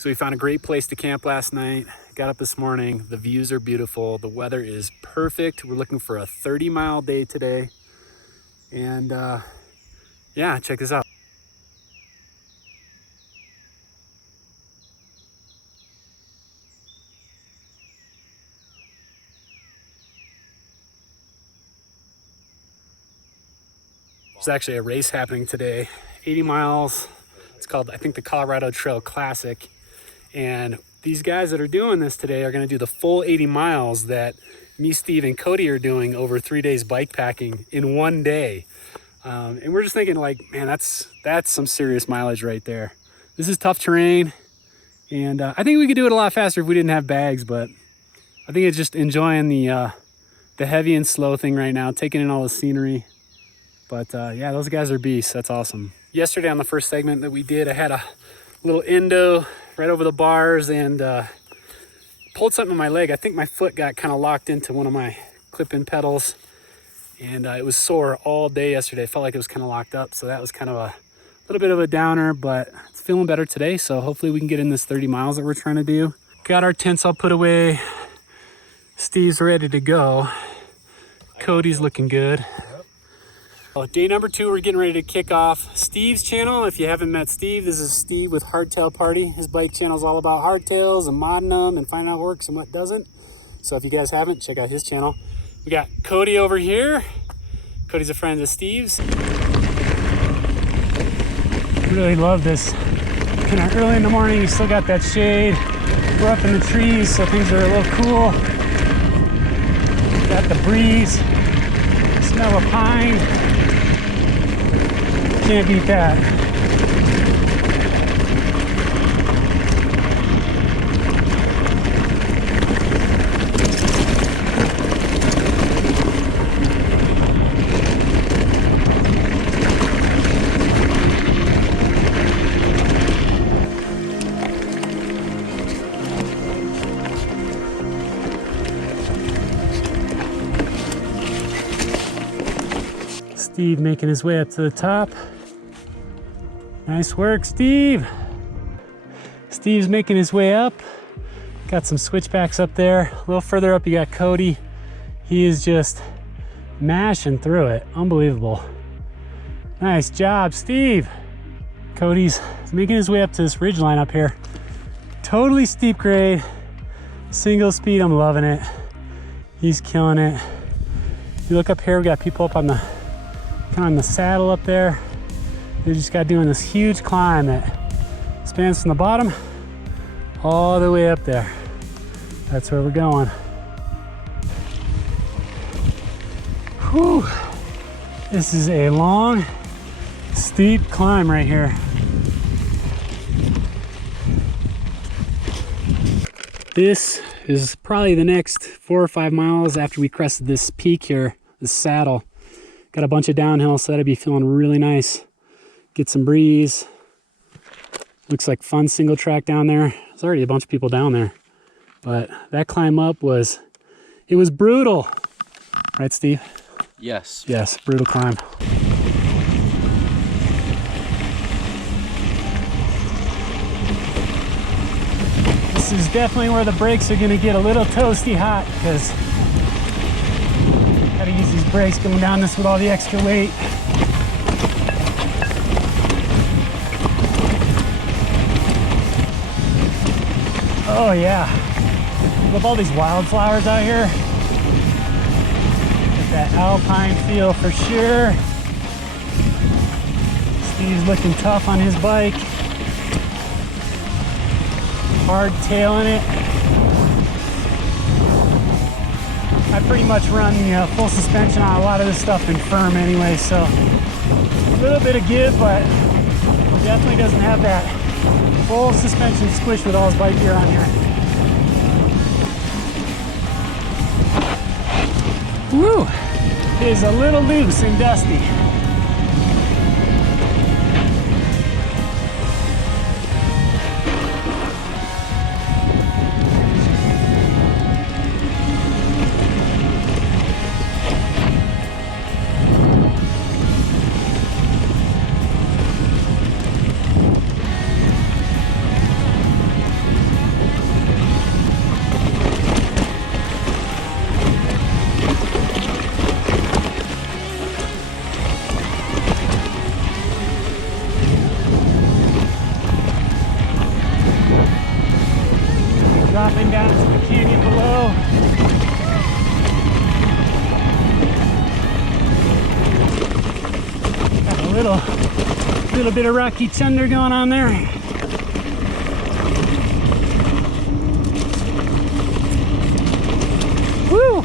So we found a great place to camp last night. Got up this morning. The views are beautiful. The weather is perfect. We're looking for a 30-mile day today. And yeah, check this out. There's actually a race happening today, 80 miles. It's called, I think, the Colorado Trail Classic. And these guys that are doing this today are going to do the full 80 miles that me, Steve, and Cody are doing over 3 days bike packing in one day. And we're just thinking, like, man, that's some serious mileage right there. This is tough terrain, and I think we could do it a lot faster if we didn't have bags. But I think it's just enjoying the heavy and slow thing right now, taking in all the scenery. But yeah, those guys are beasts. That's awesome. Yesterday on the first segment that we did, I had a little endo right over the bars and pulled something in my leg. I think my foot got kind of locked into one of my clip-in pedals, and it was sore all day yesterday. Felt like it was kind of locked up, so that was kind of a little bit of a downer, but it's feeling better today, so hopefully we can get in this 30 miles that we're trying to do. Got our tents all put away. Steve's ready to go. Cody's looking good. Day number 2, we're getting ready to kick off Steve's channel. If you haven't met Steve, this is Steve with Hardtail Party. His bike channel is all about hardtails and modding them and finding out what works and what doesn't. So if you guys haven't, check out his channel. We got Cody over here. Cody's a friend of Steve's. Really love this. Kind of early in the morning, you still got that shade. We're up in the trees, so things are a little cool. Got the breeze, smell of pine. Can't beat that. Steve making his way up to the top. Nice work, Steve. Steve's making his way up. Got some switchbacks up there. A little further up, you got Cody. He is just mashing through it. Unbelievable. Nice job, Steve. Cody's making his way up to this ridgeline up here. Totally steep grade. Single speed, I'm loving it. He's killing it. You look up here, we got people up on the kind of on the saddle up there. They just got doing this huge climb that spans from the bottom all the way up there. That's where we're going. Whew. This is a long, steep climb right here. This is probably the next 4 or 5 miles after we crested this peak here, this saddle. Got a bunch of downhill, so that'd be feeling really nice. Get some breeze. Looks like fun single track down there. There's already a bunch of people down there, but that climb up was brutal. Right, Steve? Yes. Yes, brutal climb. This is definitely where the brakes are gonna get a little toasty hot, because gotta use these brakes going down this with all the extra weight. Oh yeah, love all these wildflowers out here. Get that alpine feel for sure. Steve's looking tough on his bike. Hardtailing it. I pretty much run the full suspension on a lot of this stuff in firm anyway, so a little bit of give, but it definitely doesn't have that full suspension squish with all his bike gear on here. Woo! It is a little loose and dusty. little bit of rocky tender going on there. Woo!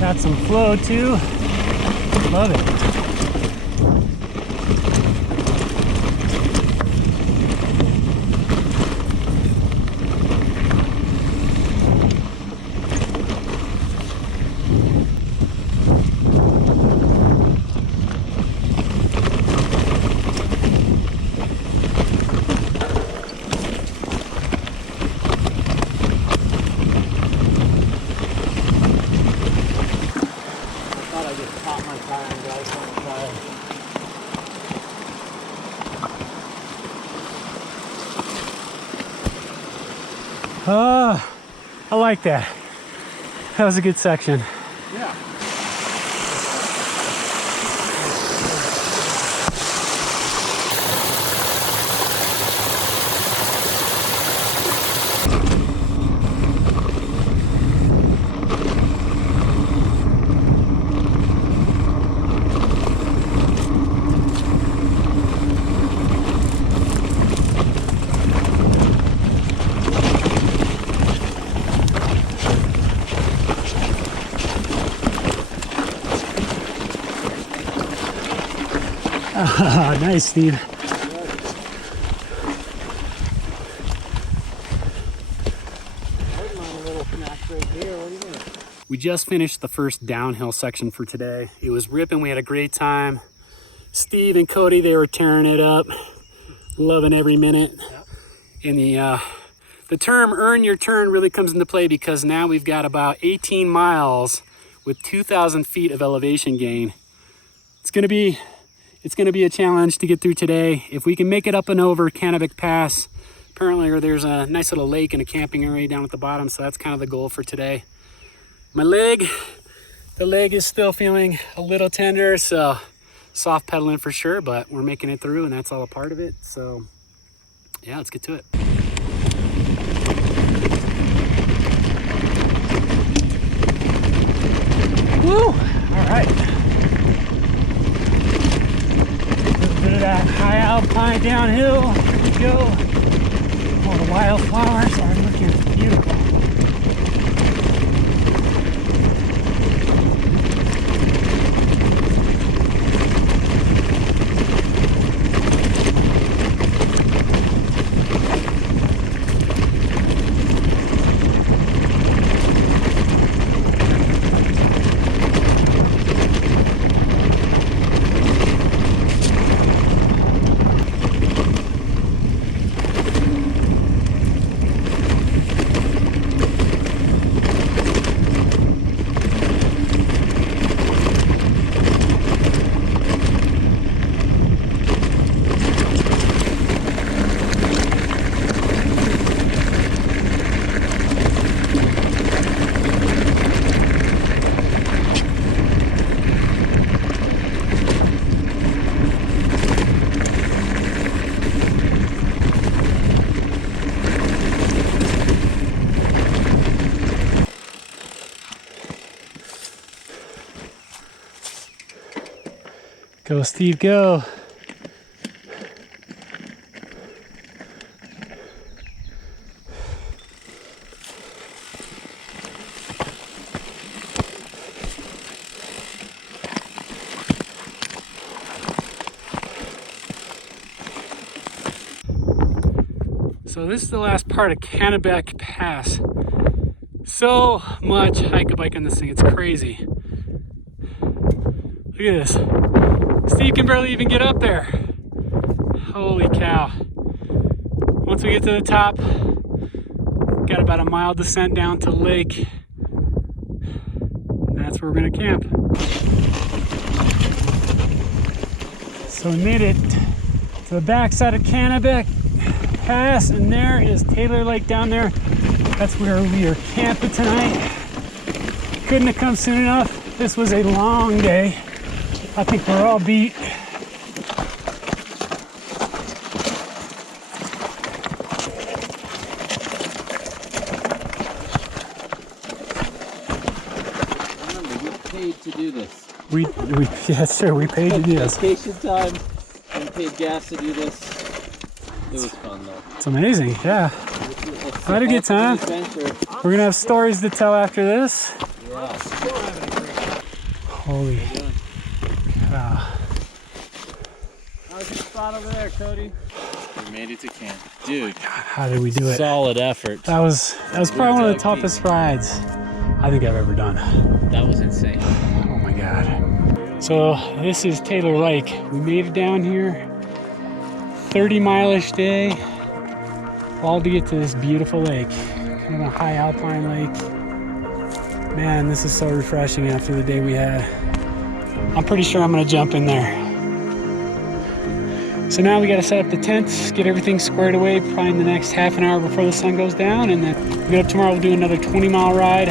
Got some flow too. Love it. Oh, I like that. That was a good section. Yeah. Nice, Steve. We just finished the first downhill section for today. It was ripping. We had a great time. Steve and Cody, they were tearing it up, loving every minute. And the term "earn your turn" really comes into play because now we've got about 18 miles with 2,000 feet of elevation gain. It's gonna be a challenge to get through today. If we can make it up and over Cannebec Pass, apparently there's a nice little lake and a camping area down at the bottom, so that's kind of the goal for today. The leg is still feeling a little tender, so soft pedaling for sure, but we're making it through and that's all a part of it. So yeah, let's get to it. Woo! All right. Bit of that high alpine downhill. Here we go. All the wildflowers are looking beautiful. Go, Steve, go. So this is the last part of Cannebec Pass. So much hike-a-bike on this thing, it's crazy. Look at this. Steve can barely even get up there. Holy cow. Once we get to the top, got about a mile descent down to the lake. And that's where we're gonna camp. So we made it to the backside of Cannebec Pass, and there is Taylor Lake down there. That's where we are camping tonight. Couldn't have come soon enough. This was a long day. I think we're all beat. Remember, we paid to do this. Yes, sir, we paid to do this. Vacation time. paid gas to do this. It was fun though. It's amazing, yeah. I had a good time. We're gonna have stories to tell after this. Yeah. Holy cow. How's your spot over there, Cody? We made it to camp. Dude. God, how did we do it? Solid effort. That was probably one of the toughest rides I think I've ever done. That was insane. Oh my God. So this is Taylor Lake. We made it down here. 30-mile-ish day. All to get to this beautiful lake. Kind of a high alpine lake. Man, this is so refreshing after the day we had. I'm pretty sure I'm gonna jump in there. So now we gotta set up the tents, get everything squared away, probably in the next half an hour before the sun goes down, and then we get up tomorrow, we'll do another 20-mile ride.